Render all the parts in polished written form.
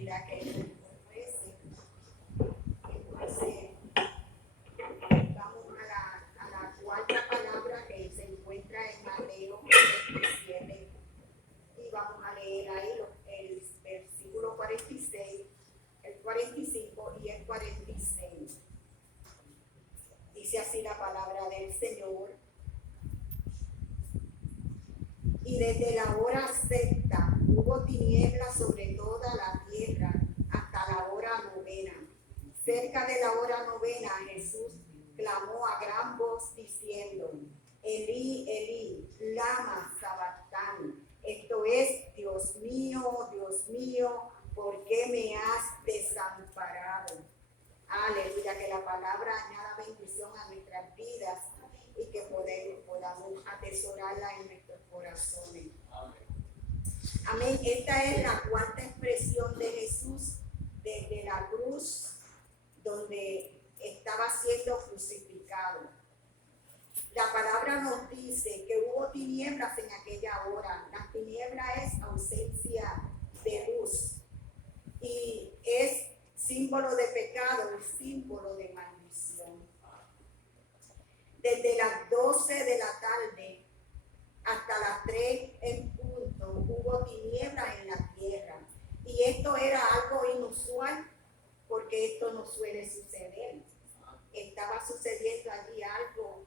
¿verdad? Que es el ese. Entonces, vamos a la cuarta palabra que se encuentra en Mateo 27. Y vamos a leer ahí el versículo 46, el 45 y el 46. Dice así la palabra del Señor. Y desde la hora sexta hubo tinieblas sobre toda la tierra hasta la hora novena. Cerca de la hora novena Jesús clamó a gran voz diciendo: Elí, Elí, lama sabactani. Esto es: Dios mío, ¿por qué me has desamparado? Aleluya, que la palabra añada bendición a nuestras vidas y que podamos atesorarla en nuestros corazones. Amén. Esta es la cuarta expresión de Jesús desde la cruz donde estaba siendo crucificado. La palabra nos dice que hubo tinieblas en aquella hora. La tiniebla es ausencia de luz y es símbolo de pecado y símbolo de maldición. Desde las 12 de la tarde hasta las 3 en punto hubo tinieblas en la tierra. Y esto era algo inusual porque esto no suele suceder. Estaba sucediendo allí algo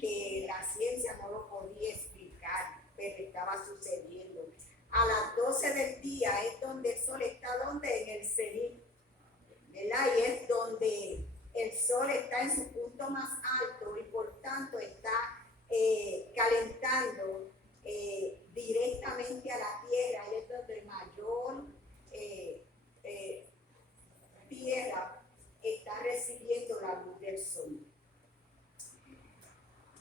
que la ciencia no lo podía explicar, pero estaba sucediendo. A las 12 del día es donde el sol está, donde en el cenit, ¿verdad? Y es donde el sol está en su punto más alto y por tanto está calentando directamente a la tierra. Y es donde mayor tierra está recibiendo la luz del sol.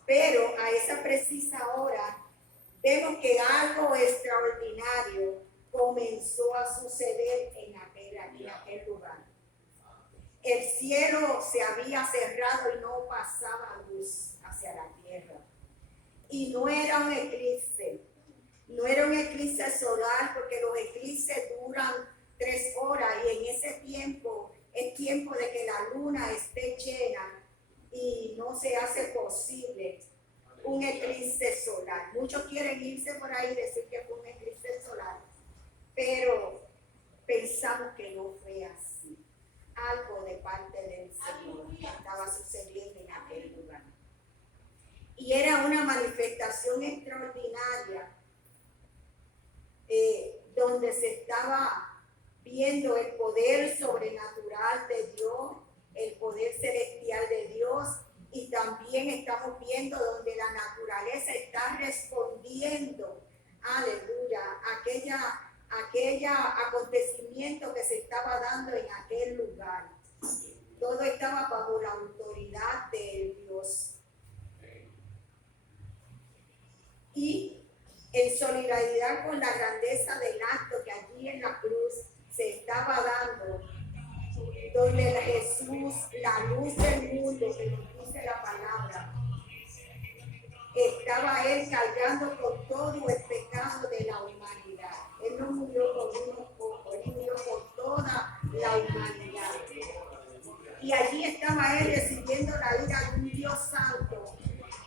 Pero a esa precisa hora vemos que algo extraordinario comenzó a suceder en aquel lugar. El cielo se había cerrado y no pasaba luz hacia la tierra. Y no era un eclipse solar, porque los eclipses duran 3 horas y en ese tiempo es tiempo de que la luna esté llena y no se hace posible un eclipse solar. Muchos quieren irse por ahí y decir que fue un eclipse solar, pero pensamos que no fue así. Algo de parte del Señor estaba sucediendo en aquel lugar. Y era una manifestación extraordinaria donde se estaba viendo el poder sobrenatural de Dios, el poder celestial de Dios, y también estamos viendo donde la naturaleza está respondiendo, aleluya, aquella acontecimiento que se estaba dando en aquel lugar. Todo estaba bajo la autoridad de Dios. Y en solidaridad con la grandeza del acto que allí en la cruz se estaba dando, donde Jesús, la luz del mundo, que nos dice la palabra, estaba él cargando con todo el pecado de la humanidad. Él no murió por unos pocos, él murió por toda la humanidad. Y allí estaba él recibiendo la ira de un Dios santo,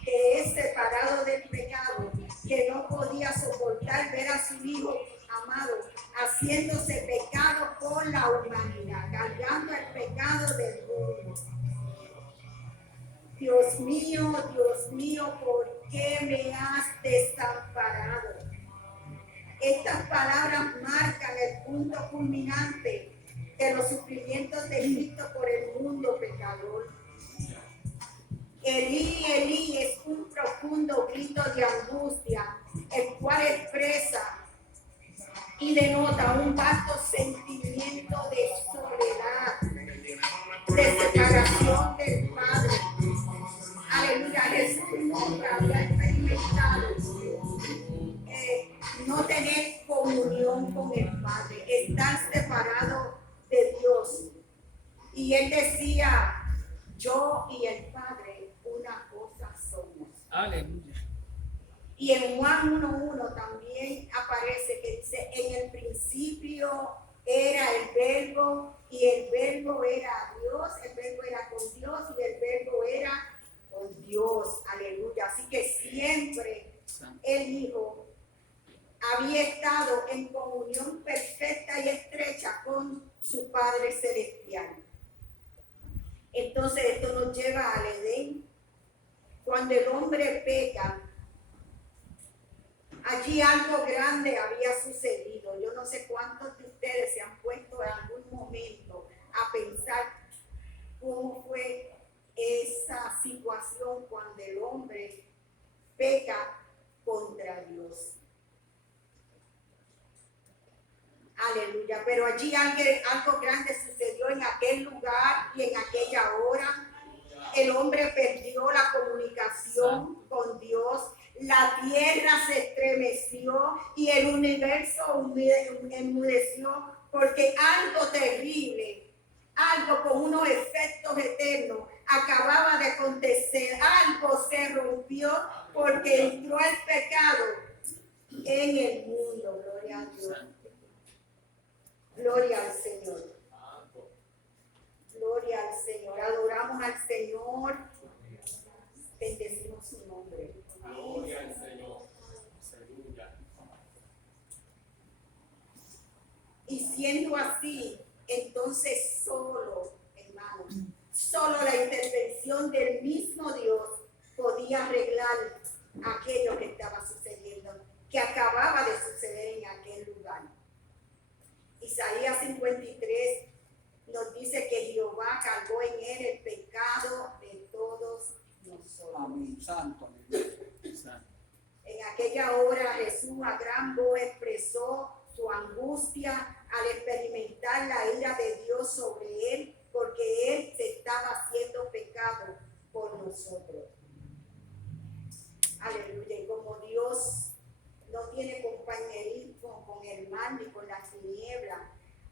que es separado del pecado, que no podía soportar ver a su hijo amado haciéndose pecado por la humanidad, cargando el pecado del mundo. Dios mío, ¿por qué me has desamparado? Estas palabras marcan el punto culminante de los sufrimientos de Cristo por el mundo pecador. Elí, Elí es un profundo grito de angustia, el cual expresa y denota un vasto sentimiento de soledad, de separación del Padre. Aleluya, Jesús nunca había experimentado no tener comunión con el Padre, estar separado de Dios. Y él decía: yo y el Padre una cosa somos. Aleluya. Y en Juan 1:1 también aparece que dice: en el principio era el verbo y el verbo era Dios, el verbo era con Dios y el verbo era con Dios. Aleluya. Así que siempre el Hijo había estado en comunión perfecta y estrecha con su Padre Celestial. Entonces esto nos lleva al Edén. Cuando el hombre peca, allí algo grande había sucedido. Yo no sé cuántos de ustedes se han puesto en algún momento a pensar cómo fue esa situación cuando el hombre peca contra Dios. Aleluya. Pero allí algo grande sucedió en aquel lugar y en aquella hora. El hombre perdió la comunicación con Dios. La tierra se estremeció y el universo enmudeció porque algo terrible, algo con unos efectos eternos acababa de acontecer. Algo se rompió porque entró el pecado en el mundo. Gloria a Dios. Gloria al Señor. Gloria al Señor. Adoramos al Señor. Bendecimos su nombre. Gloria al Señor. Aleluya. Y siendo así, entonces solo, hermanos, solo la intervención del mismo Dios podía arreglar aquello que estaba sucediendo, que acababa de suceder en aquel lugar. Isaías 53 nos dice que Jehová cargó en él el pecado de todos nosotros. Amén. Santo. En aquella hora Jesús a gran voz expresó su angustia al experimentar la ira de Dios sobre él, porque él se estaba haciendo pecado por nosotros. Aleluya. Y como Dios no tiene compañerismo con el mal ni con las tinieblas,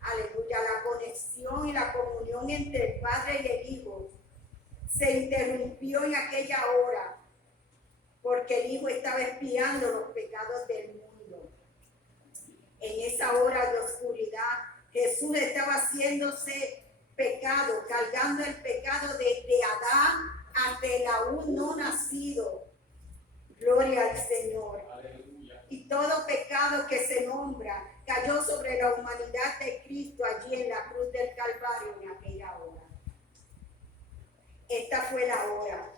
aleluya, la conexión y la comunión entre el Padre y el Hijo se interrumpió en aquella hora porque el Hijo estaba expiando los pecados del mundo. En esa hora de oscuridad, Jesús estaba haciéndose pecado, cargando el pecado desde Adán hasta el aún no nacido. Gloria al Señor. Aleluya. Y todo pecado que se nombra cayó sobre la humanidad de Cristo allí en la cruz del Calvario en aquella hora. Esta fue la hora.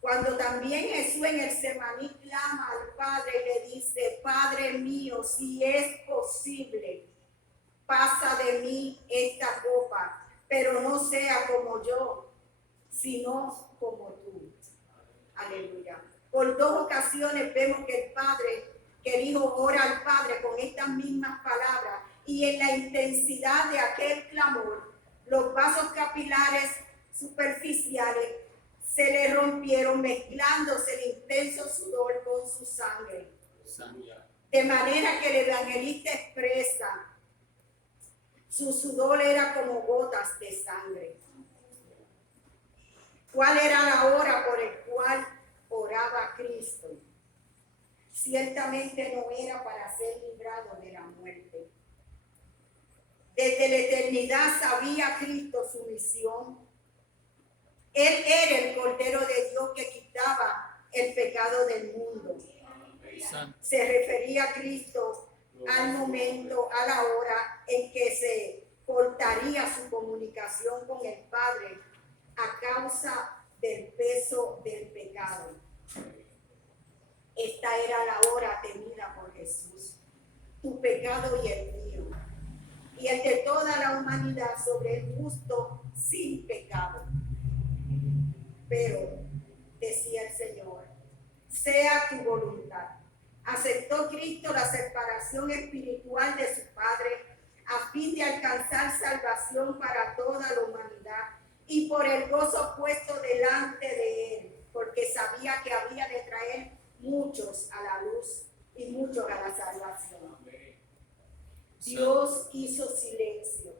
Cuando también Jesús en el Getsemaní clama al Padre y le dice: Padre mío, si es posible, pasa de mí esta copa, pero no sea como yo, sino como tú. Aleluya. Por dos ocasiones vemos que el Hijo ora al Padre con estas mismas palabras, y en la intensidad de aquel clamor, los vasos capilares superficiales se le rompieron, mezclándose el intenso sudor con su sangre. De manera que el evangelista expresa: su sudor era como gotas de sangre. ¿Cuál era la hora por el cual oraba Cristo? Ciertamente no era para ser librado de la muerte. Desde la eternidad sabía Cristo su misión. Él era el Cordero de Dios que quitaba el pecado del mundo. Se refería a Cristo al momento, a la hora en que se cortaría su comunicación con el Padre a causa del peso del pecado. Esta era la hora temida por Jesús, tu pecado y el mío, y el de toda la humanidad sobre el justo sin pecado. Pero, decía el Señor, sea tu voluntad. Aceptó Cristo la separación espiritual de su Padre a fin de alcanzar salvación para toda la humanidad, y por el gozo puesto delante de él, porque sabía que había de traer muchos a la luz y muchos a la salvación. Dios hizo silencio.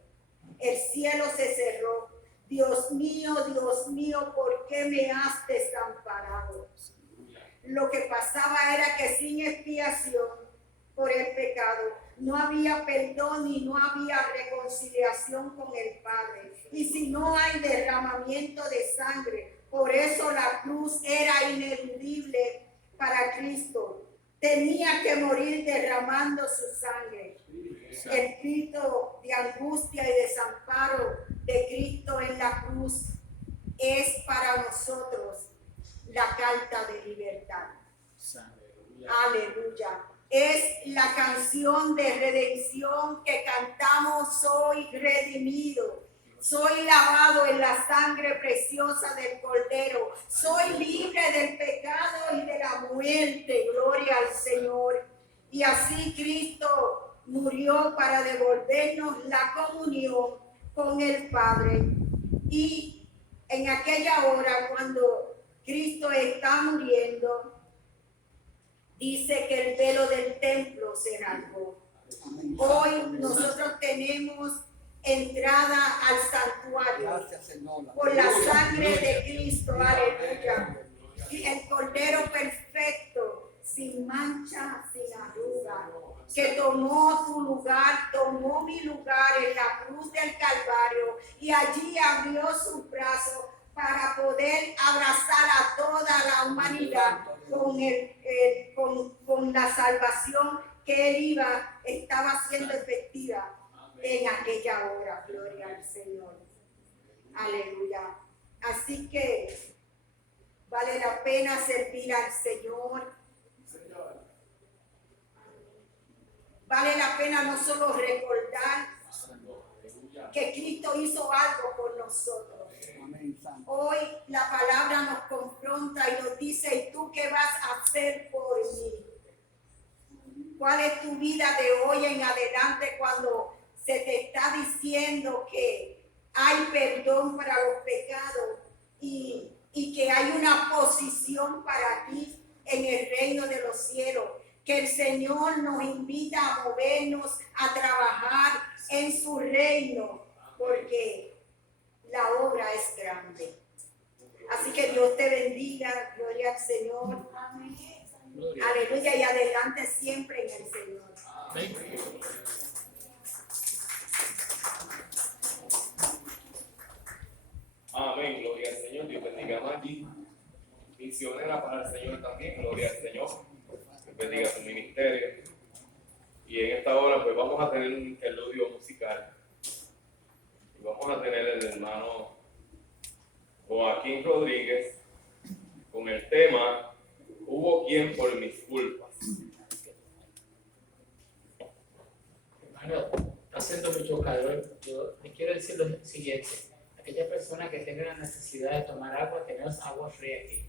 El cielo se cerró. Dios mío, ¿por qué me has desamparado? Lo que pasaba era que sin expiación por el pecado no había perdón y no había reconciliación con el Padre. Y si no hay derramamiento de sangre, por eso la cruz era ineludible para Cristo. Tenía que morir derramando su sangre. El grito de angustia y desamparo de Cristo en la cruz es para nosotros la carta de libertad. Aleluya. Es la canción de redención que cantamos: soy redimido, soy lavado en la sangre preciosa del Cordero, soy libre del pecado y de la muerte. Gloria al Señor. Y así Cristo murió para devolvernos la comunión con el Padre. Y en aquella hora, cuando Cristo está muriendo, dice que el velo del templo se rasgó. Hoy nosotros tenemos entrada al santuario por la sangre de Cristo. Aleluya. Y el Cordero perfecto, sin mancha, sin arruga, que tomó tu lugar, tomó mi lugar en la cruz del Calvario, y allí abrió sus brazos para poder abrazar a toda la humanidad con la salvación que él estaba siendo efectiva en aquella hora. Gloria al Señor. Aleluya. Así que vale la pena servir al Señor. Vale la pena no solo recordar que Cristo hizo algo por nosotros. Hoy la palabra nos confronta y nos dice: ¿y tú qué vas a hacer por mí? ¿Cuál es tu vida de hoy en adelante cuando se te está diciendo que hay perdón para los pecados y que hay una posición para ti en el reino de los cielos? Que el Señor nos invita a movernos, a trabajar en su reino, porque la obra es grande. Así que Dios te bendiga. Gloria al Señor. Aleluya. Y adelante siempre en el Señor. Amén, gloria al Señor. Dios bendiga a Maggie, misionera para el Señor también. Gloria al Señor. Dios bendiga su ministerio. Y en esta hora pues vamos a tener un interludio musical. Y vamos a tener el hermano Joaquín Rodríguez con el tema "Hubo quien por mis culpas". Hermano, está haciendo mucho calor. Yo les quiero decir lo siguiente: aquella persona que tenga la necesidad de tomar agua, tenemos agua fría aquí.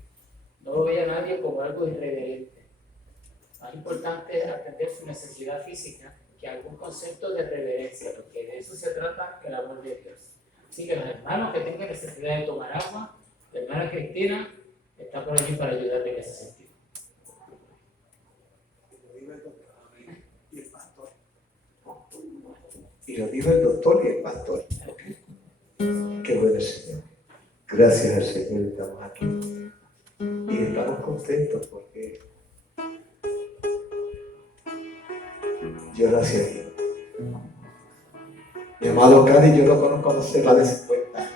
No lo vea a nadie como algo irreverente. Más importante es atender su necesidad física que algún concepto de reverencia, porque de eso se trata el amor de Dios. Así que los hermanos que tengan necesidad de tomar agua, la hermana Cristina está por allí para ayudarle en ese sentido. Y lo dijo el doctor y el pastor. Qué bueno, Señor. Gracias al Señor, estamos aquí. Y estamos contentos porque yo nací aquí. Mi amado Cádiz, yo lo conozco hace más de 50 años.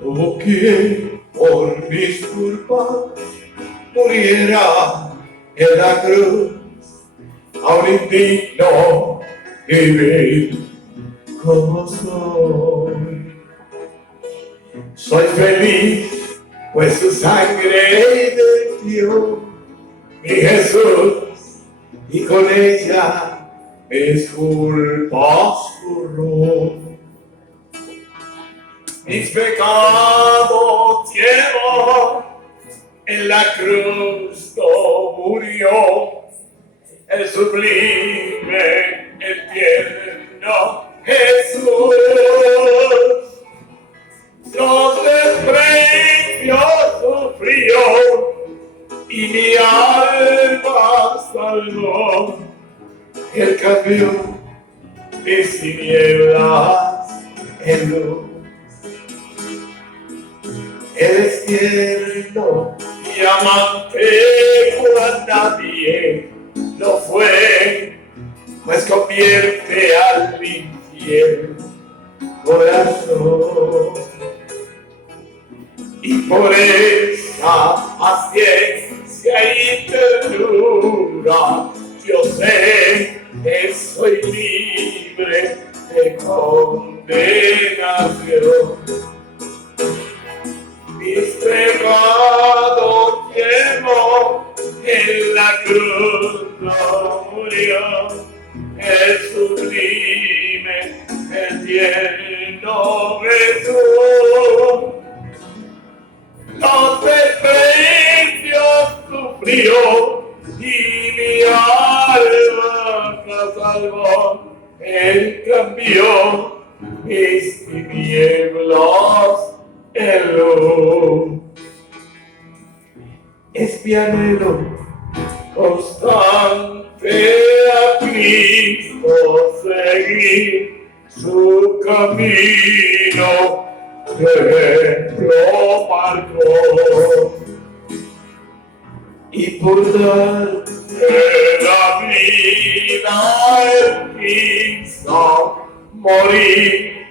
Hubo quien por mis culpas muriera en la cruz, aún indigno vivir como soy. Soy feliz, pues su sangre vertió mi Jesús, y con ella mis culpas borró. Mis pecados llevó, en la cruz no murió, el sublime, el tierno Jesús. Los desprecios sufrió y mi alma salvó. Él cambió mis tinieblas en luz. Él es tierno y diamante cual nadie lo fue, pues convierte al infiel corazón. Y por esa paciencia y ternura, yo sé que soy libre de condenación. Mis pecados llevó en la cruz, no murió el sublime, el tierno Jesús. Los desprecios sufrió y mi alma la salvó. Él cambió mis tinieblas en luz. Es mi anhelo constante a Cristo seguir su camino. Que ejemplo marcó, y por dar la vida él quiso morir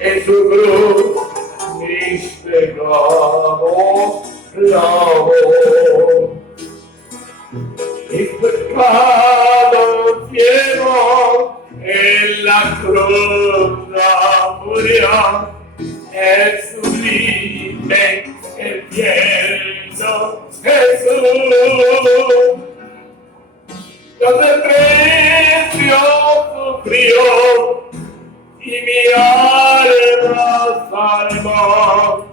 en su cruz, mis pecados lavó. Mis pecados llevó en la cruz, la murió el sublime, el tierno Jesús. Los desprecios sufrió y mi alma salvó,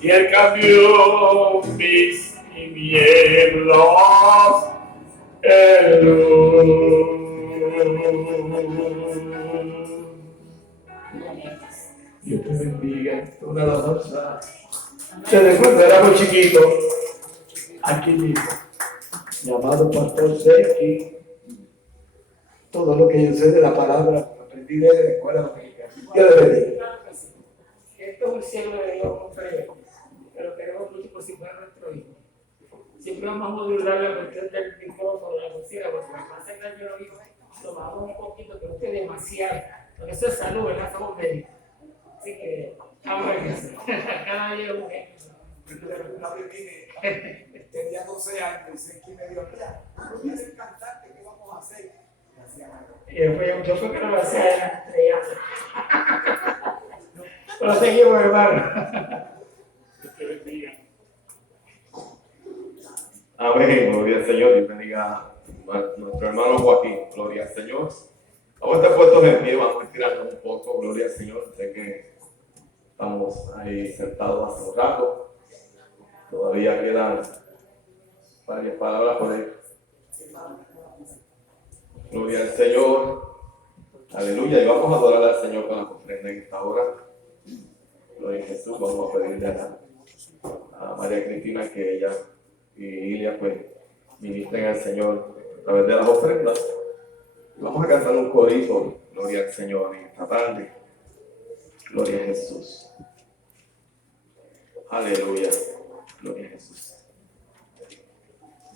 y él cambió mis tinieblas en luz. Dios te bendiga. Una alabanza. Se recuerda, éramos chiquitos, aquí mismo, mi amado pastor Seki. Todo lo que yo sé de la palabra lo aprendí de la escuela dominicana. Dios le bendiga. Esto es un cielo de Dios completo, pero queremos mucho por si fuera nuestro hijo. Siempre vamos a modular la cuestión del micrófono, la cocina, porque me pasa que yo lo digo, lo bajamos un poquito, pero no es demasiado. Porque eso es salud, ¿verdad? Somos médicos. Así que, vamos a ver qué hacer. Cada día es un ejemplo. Tenía 12 años y Seki me dijo, mira, no voy a ser cantante, ¿qué vamos a hacer? Y después yo fue que no lo hacía en la estrella. Pero seguimos, hermano. Dios te bendiga. Amén, gloria al Señor. Dios bendiga a nuestro hermano Joaquín. Gloria al Señor. Vamos a estar puestos en pie, vamos a estirarnos un poco. Gloria al Señor. Sé que estamos ahí sentados hace un rato. Todavía quedan varias palabras por ahí. Gloria al Señor. Aleluya. Y vamos a adorar al Señor con la ofrenda en esta hora. Gloria a Jesús. Vamos a pedirle a María Cristina que ella y Ilia pues ministren al Señor a través de las ofrendas. Y vamos a cantar un corito. Gloria al Señor en esta tarde. Gloria a Jesús. Aleluya. Gloria a Jesús.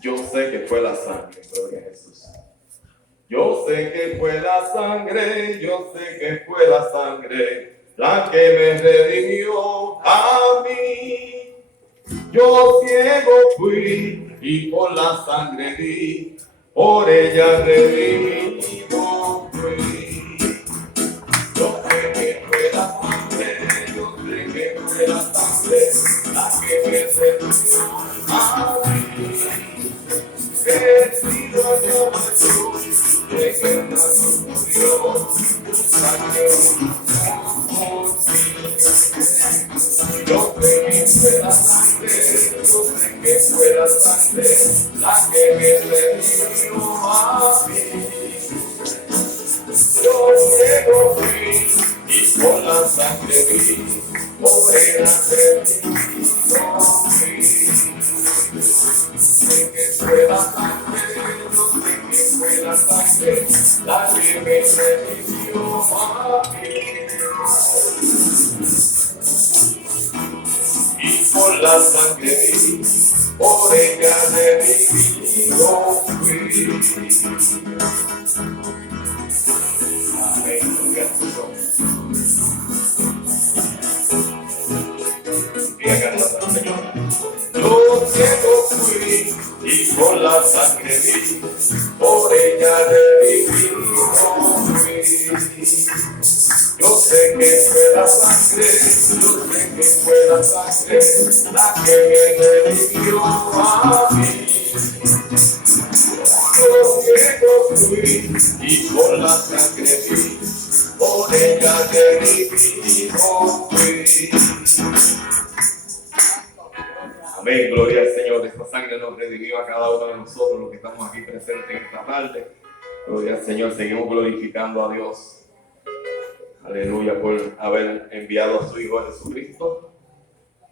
Yo sé que fue la sangre. Gloria a Jesús. Yo sé que fue la sangre. Yo sé que fue la sangre la que me redimió a mí. Yo ciego fui y por la sangre di, por ella redimido fui. Yo sé que fue la sangre, yo sé que fue la sangre la que me redimió a mí. Que he sido yo de que no murió, tu sangre por ti. Yo sé que fue la sangre, yo sé que fue la sangre la que me redimió a mí. Yo ciego fui y con la sangre vi, por ella redimido fui. Sé que fue la sangre, yo sé que fue la sangre la que me redimió a mí. Y por la sangre vi, por ella redimido fui. Amén, gloria a su nombre. Y acá al Señor. Yo ciego fui y con la sangre vi, por ella redimido fui. Yo sé que fue la sangre, yo sé que fue la sangre la que me redimió a mí. Yo ciego fui y con la sangre vi, por ella redimido fui. Amén, gloria al Señor. Esta sangre nos redimió a cada uno de nosotros, los que estamos aquí presentes en esta tarde. Gloria al Señor, seguimos glorificando a Dios. Aleluya, por haber enviado a su Hijo Jesucristo.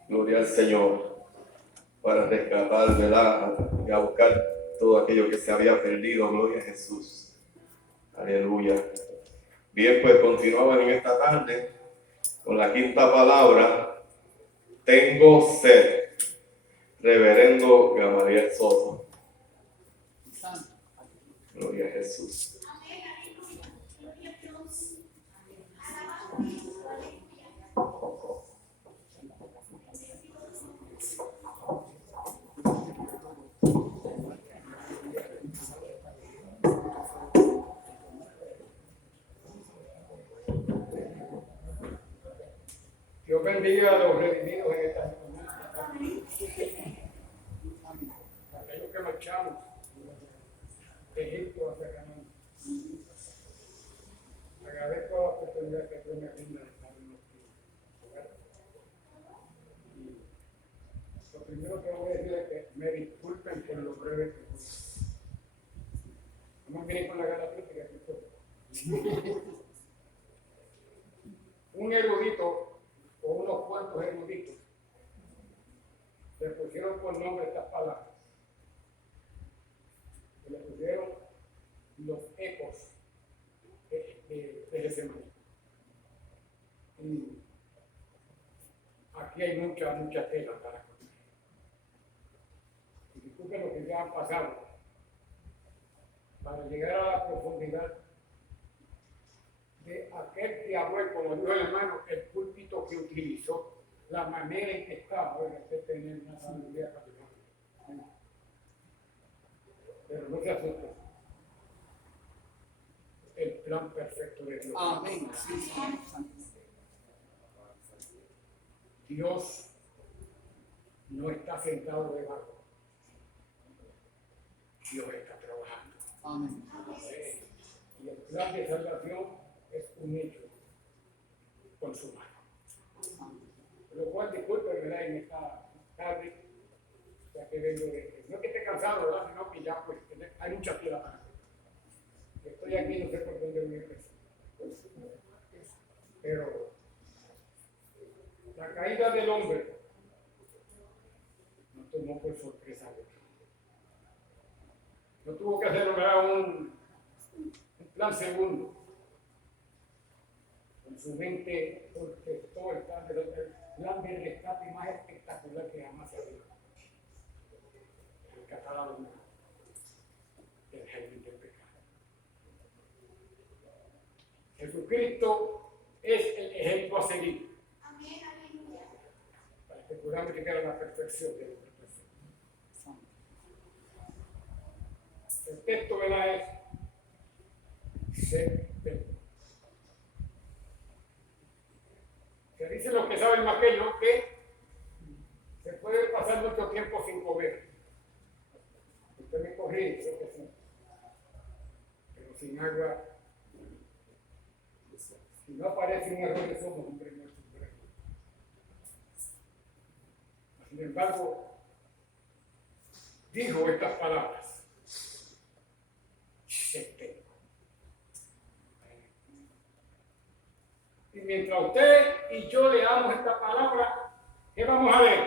Gloria al Señor, para rescatar, ¿verdad? Y a buscar todo aquello que se había perdido. Gloria a Jesús. Aleluya. Bien, pues continuamos en esta tarde con la quinta palabra. Tengo sed. Reverendo Gamaliel Soto. Gloria a Jesús. Dios bendiga a los redimidos en esta jornada. Aquellos que marchamos de Egipto hacia Canaán. Agradezco la oportunidad que Dios me brinda de estar en nuestro hogar. Y lo primero que voy a decir es que me disculpen por lo breve que fui. Vamos a venir con la gana crítica que fue. Un erudito o unos cuantos eruditos le pusieron por nombre estas palabras. Le pusieron los ecos de Getsemaní. Y aquí hay mucha tela para cortar. Y disculpen lo que ya han pasado. Para llegar a la profundidad de aquel diablo, como dijo el hermano, el púlpito que utilizó, la manera en que estaba, oiga, que tener una sabiduría capital. Pero no se asusten. El plan perfecto de Dios. Amén. Dios no está sentado debajo. Dios está trabajando. Amén. Y el plan de salvación es un hecho consumado. Lo cual, disculpen, ¿verdad? En esta tarde, ya que vengo de... No es que esté cansado, ¿verdad? Sino que ya, pues, hay mucha tela para hacer. Estoy aquí, no sé por dónde voy a empezar. Pero la caída del hombre nos tomó por sorpresa. No tuvo que hacer un plan segundo. Con su mente orquestó el plan de rescate más espectacular que jamás se ha visto. Rescatar al hombre del germen del pecado. Jesucristo es el ejemplo a seguir. Para que podamos llegar a la perfección de nuestra persona. El texto, ¿verdad? Es ser perfecto. Se dice los que saben más que yo que se puede pasar mucho tiempo sin comer. Usted me corrige, creo que sí. Pero sin agua, si no aparece un error de somos un premio supremo. Sin embargo, dijo estas palabras. Y mientras usted y yo leamos esta palabra, ¿qué vamos a ver?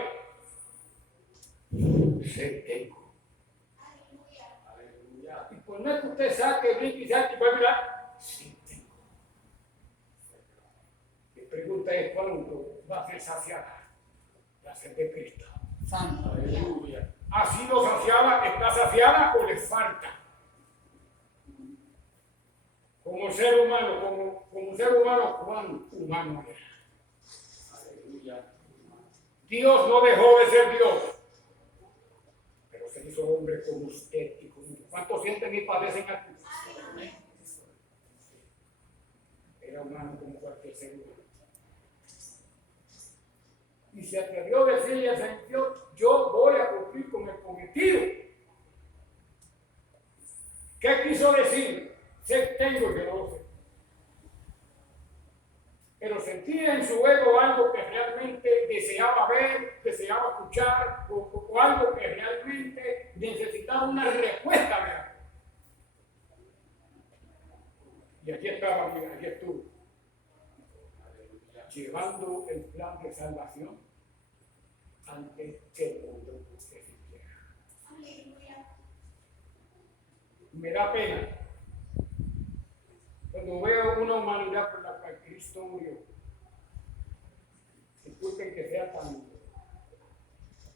Ser tengo. Aleluya. Y por no es que usted saque, brinque y saque y va a mirar, sí tengo. Mi pregunta es: ¿cuándo va a ser saciada la sed de Cristo? Santo. Aleluya. ¿Ha sido saciada? ¿Está saciada o le falta? Como ser humano, ¿cuán humano era? Aleluya. Dios no dejó de ser Dios, pero se hizo hombre como usted y como yo. ¿Cuántos sienten y padecen aquí? Era humano como cualquier ser humano. Y se atrevió a decirle al Señor, yo voy a cumplir con el cometido. ¿Qué quiso decir? Tengo que no lo sé. Pero sentía en su ego algo que realmente deseaba ver, deseaba escuchar, o algo que realmente necesitaba una respuesta real. Y aquí estaba, mira, aquí estuvo, llevando el plan de salvación antes que el mundo existiera. Me da pena cuando veo una humanidad por la cual Cristo murió. Disculpen que sea tan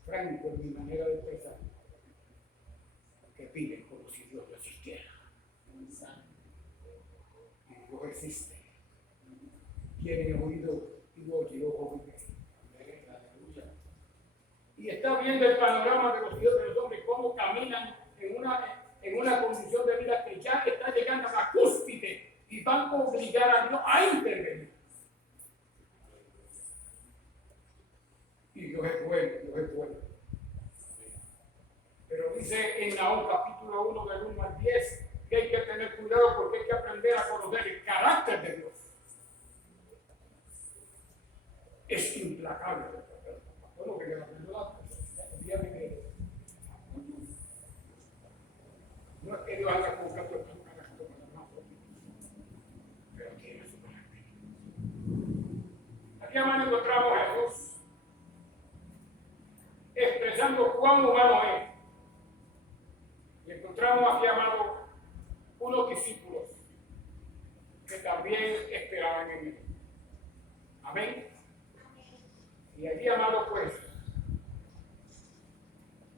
franco en mi manera de pensar, que piden como si Dios no existiera. Y Dios existe. Tiene oído y oye, ojo, y está viendo el panorama de los hijos de los hombres, cómo caminan en una condición de vida que ya está llegando a la cúspide y van a obligar a Dios a intervenir. Y Dios es bueno, Dios es bueno. Pero dice en Nahum capítulo 1 del 1 al 10 que hay que tener cuidado porque hay que aprender a conocer el carácter de Dios. Es implacable. Bueno, que la verdad, no es que Dios haga con caso de pero tiene su carácter. Aquí además encontramos a Jesús expresando cuán humano es. Y encontramos aquí, amado, unos discípulos que también esperaban en él. Amén. Y aquí, amado, pues,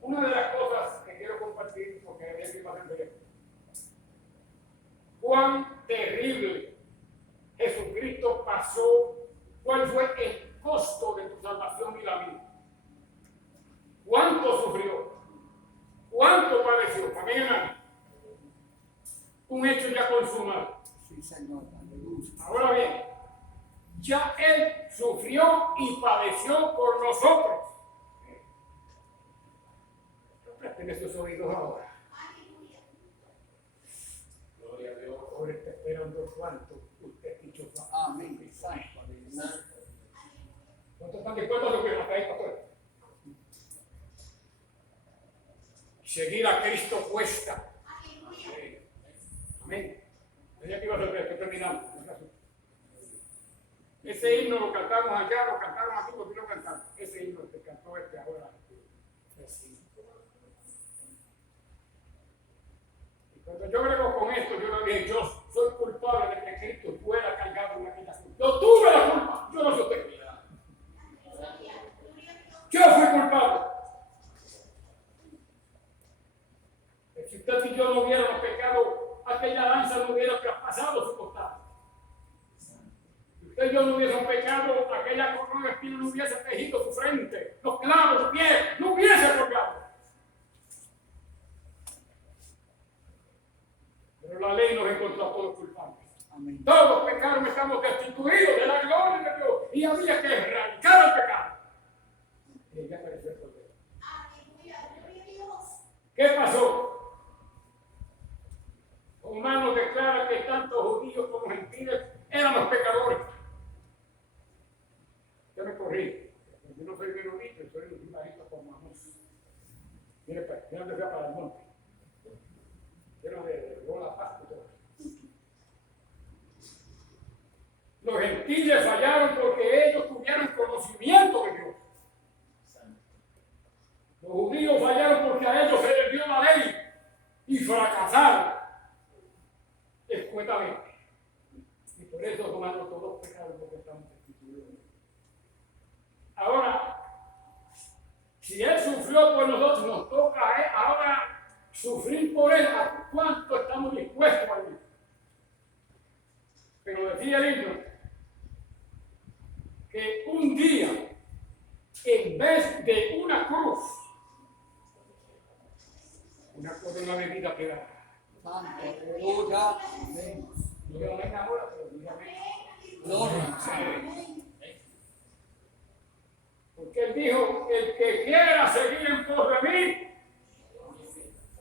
una de las cosas que quiero compartir, porque había que pasar de esto, cuán terrible Jesucristo pasó, cuál fue el costo de tu salvación y la vida. ¿Cuánto sufrió? ¿Cuánto padeció? Amén, hermano. Un hecho ya consumado. Sí, Señor. Aleluya. Ahora bien, ya Él sufrió y padeció por nosotros. Presten esos oídos ahora. Gloria a Dios. Ahora está esperando cuánto usted dicho. Amén. Exacto. Aleluya. ¿Cuántos están dispuestos a sufrir hasta ahí, pastor? Seguir a Cristo cuesta. Amén. Ella que iba a hacer esto, terminamos. Ese himno lo cantamos allá, lo cantaron aquí, porque lo cantamos. Ese himno que cantó este ahora. Y cuando yo brego con esto, yo le dije, yo soy culpable de que Cristo fuera cargado en aquella cruz. Yo tuve la culpa, yo no soy usted. Yo fui culpable. Si usted y yo no hubiéramos pecado, aquella lanza no hubiera traspasado su costado. Si usted y yo no hubiésemos pecado, aquella corona de espino no hubiese tejido su frente, los clavos, su piel, no hubiese colgado. Pero la ley nos encontró a todos culpables. Amén. Todos pecaron, estamos destituidos de la gloria de Dios y había que erradicar el pecado. Y ella apareció el Cordero. ¿Qué pasó? Romanos declara que tanto judíos como gentiles éramos pecadores. Yo me corrí. Yo no soy menonita, soy un bajito con Amos. Mire, pues, yo no te fui para el monte. Quiero de la paz y todo. Los gentiles fallaron porque ellos tuvieron conocimiento de Dios. Los judíos fallaron porque a ellos se les dio la ley y fracasaron escuetamente. Y por eso, hermanos, todos pecaron porque estamos destituidos. Ahora, Si Él sufrió por nosotros, nos toca ahora sufrir por Él. ¿A cuánto estamos dispuestos a vivir? Pero decía el himno que un día, en vez de una cruz una bebida queda. Aleluya. No me enamora, pero dígame. Gloria. Porque Él dijo, el que quiera seguir en pos de mí,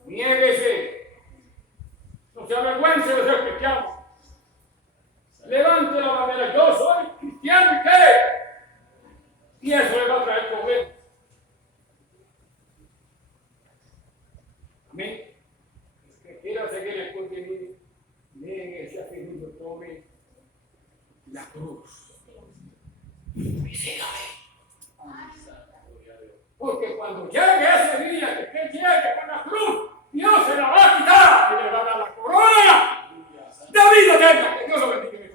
niéguese. No se avergüence de ser cristiano. Levante la bandera, yo soy cristiano y qué. Y eso le va a traer problemas. Amén. El que quiera seguir en pos de mí, niéguese a sí mismo, tome la cruz. Y sígame. Porque cuando llegue ese día que usted llegue con la cruz, Dios se la va a quitar y le va a dar la corona de vida eterna. Que Dios lo bendiga.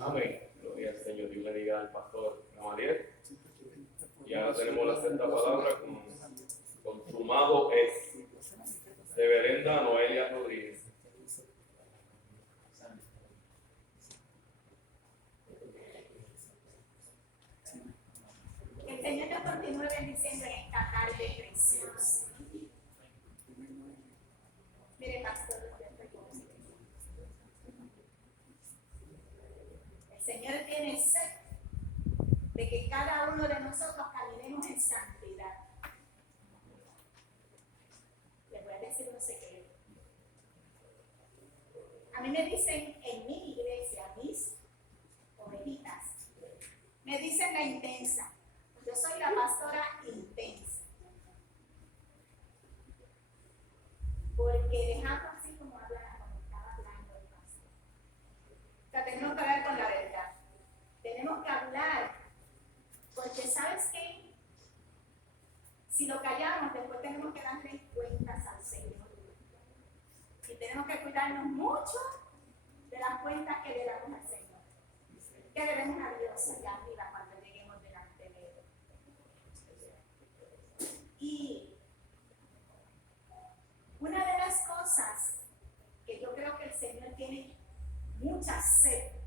Amén. Gloria al Señor. Dios bendiga al pastor Gamaliel. Y ahora tenemos la sexta palabra consumado es de Belenda Noelia Rodríguez. Que el Señor nos continúe bendiciendo en esta tarde preciosa. Mire, pastor, el Señor tiene sed de que cada uno de nosotros caminemos en santidad. Les voy a decir un secreto. A mí me dicen en mi iglesia, mis ovejitas, me dicen la intensa. Yo soy la pastora intensa. Porque dejamos así como hablaba cuando estaba hablando el pastor. O sea, tenemos que hablar con la verdad. Tenemos que hablar. Porque ¿sabes qué? Si lo callamos, después tenemos que darle cuentas al Señor. Y tenemos que cuidarnos mucho de las cuentas que le damos al Señor. Que debemos a Dios allá arriba cuando lleguemos delante de Él. Y una de las cosas que yo creo que el Señor tiene mucha sed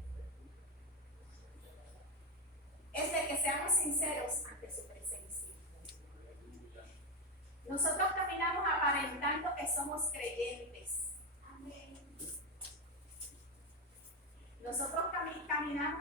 es de que seamos sinceros ante su presencia. Nosotros caminamos aparentando que somos creyentes. Amén. Nosotros caminamos